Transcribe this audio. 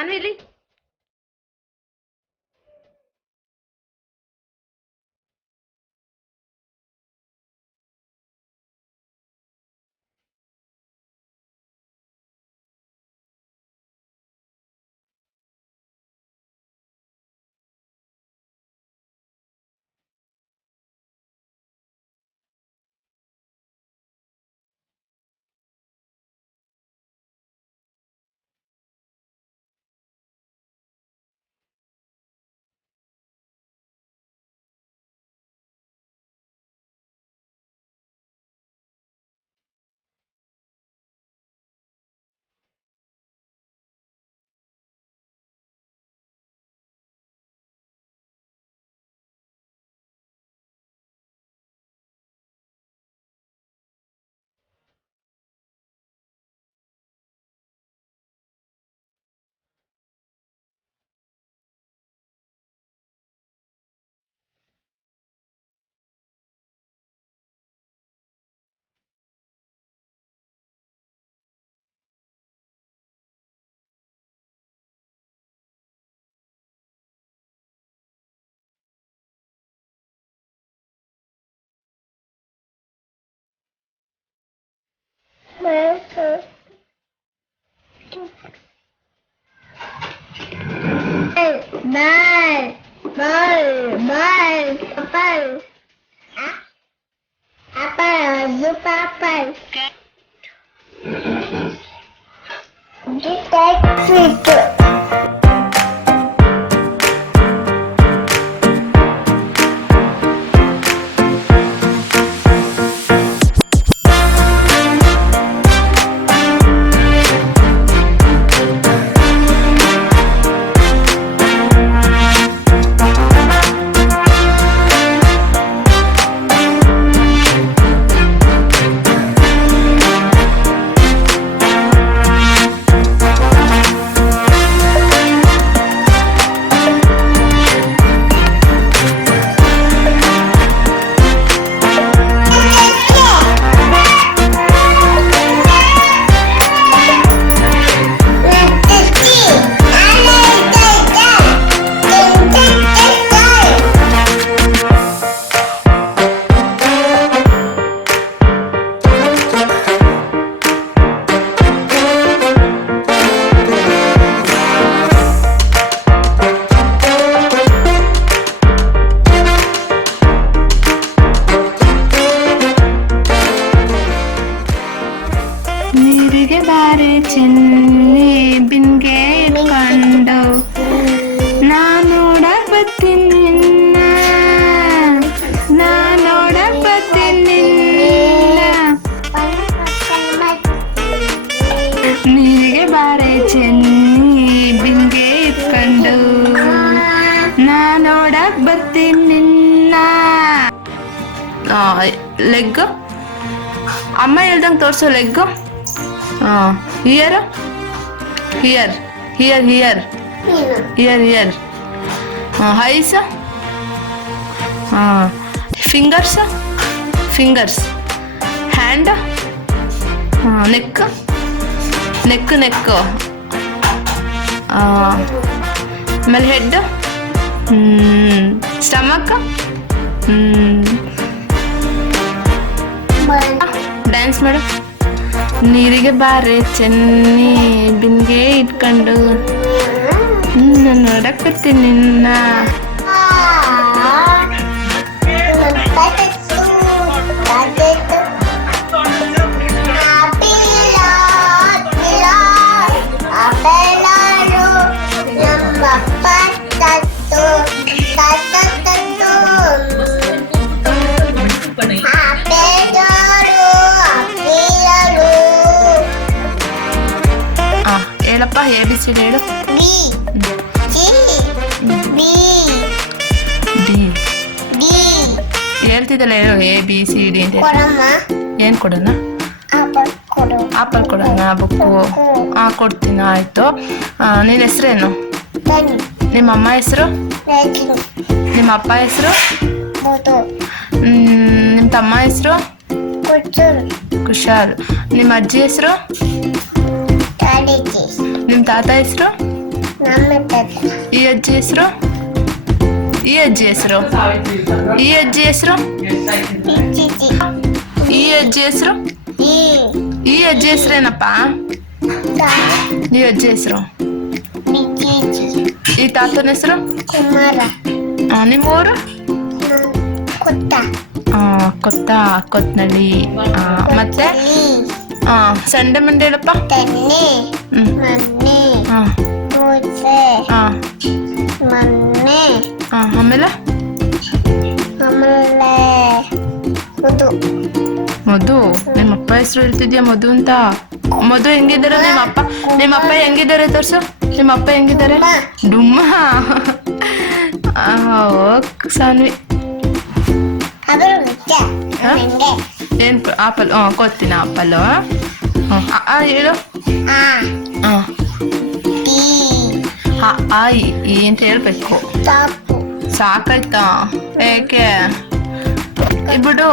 ನಾನು ಇಲ್ಲಿ bye bye bye apple apple look apple get that sweet ಬಾರೆ ಚೆನ್ನಿ ಬಿನ್ಗೆ ಇಟ್ಕೊಂಡು ನಾನೋಡಕ್ ಬರ್ತೀನಿ ನಿನ್ನ ನಾನೋಡಕ್ ಬರ್ತೀನಿ ನಿನ್ನ ನೀರಿಗೆ ಬಾರೆ ಚೆನ್ನಿ ಬಿನ್ಗೆ ಇಟ್ಕೊಂಡು ನಾನೋಡಕ್ ಬರ್ತೀನಿ ನಿನ್ನ ಲೆಗ್ ಅಮ್ಮ ಹೇಳ್ದಂಗೆ ತೋರ್ಸು leg here here here here here here ice fingers fingers hand neck neck neck ಆಮೇಲೆ ಹೆಡ್ ಸ್ಟಮಕ್ ಡ್ಯಾನ್ಸ್ ಮಾಡು ನೀರಿಗೆ ಬಾರೆ ಚೆನ್ನಿ ಬಿನ್ಗೆ ಇಟ್ಕೊಂಡು ನೋಡಕ್ ಬರ್ತೀನಿ ನಿನ್ನ ಹೇಳಪ್ಪ ABCD ಹೇಳು. ಹೇಳ್ತಿದ್ದಲ್ಲ ಹೇಳು ABCD ಅಂತ. ಏನ್ ಕೊಡೋಣ? ಆಪಲ್ ಕೊಡೋಣ ಬುಕ್ಕು? ಕೊಡ್ತೀನಿ ಆಯ್ತು. ನಿನ್ನ ಹೆಸರೇನು? ನಿಮ್ಮ ಅಮ್ಮ ಹೆಸರು? ನಿಮ್ಮ ಅಪ್ಪ ಹೆಸರು? ನಿಮ್ಮ ತಮ್ಮ ಹೆಸರು? ಕುಶಾಲ್. ನಿಮ್ಮ ಅಜ್ಜಿ ಹೆಸರು? ನಿಮ್ಮ ತಾತ ಹೆಸರು? ಈ ಅಜ್ಜಿ ಹೆಸರು ಈ ಅಜ್ಜಿ ಹೆಸರು ಈ ಅಜ್ಜಿ ಹೆಸರು ಈ ಅಜ್ಜಿ ಹೆಸರು ಈ ಅಜ್ಜಿ ಹೆಸರೇನಪ್ಪ ಈ ಅಜ್ಜಿ ಹೆಸರು ಈ ತಾತನ ಹೆಸರು ನಿಮ್ಮೂರು ಕೊತ್ತ ಕೊತ್ನಳ್ಳಿ ಮತ್ತೆ ಸಂಡೆ ಮಂಡೆ ಹೇಳಪ್ಪ ಆಮೇಲೆ ಮಧು ನಿಮ್ಮಪ್ಪ ಹೆಸರು ಹೇಳ್ತಿದ್ಯಾ ಮಧು ಅಂತ ಮಧು ಹೆಂಗಿದಾರೆ ನಿಮ್ಮಪ್ಪ ಹೆಂಗಿದ್ದಾರೆ ತೋರ್ಸು ನಿಮ್ಮಪ್ಪ ಹೆಂಗಿದ್ದಾರೆ ಡುಮ್ಮ ಸಾನ್ವಿ ಏನ್ ಆಪಲ್ ಕೊಡ್ತೀನಿ ಆಪಲ್ ಹೇಳು ಆಯ್ ಅಂತ ಹೇಳ್ಬೇಕು ಸಾಕಾಯ್ತಾ ಏಕೆ ಬಿಡು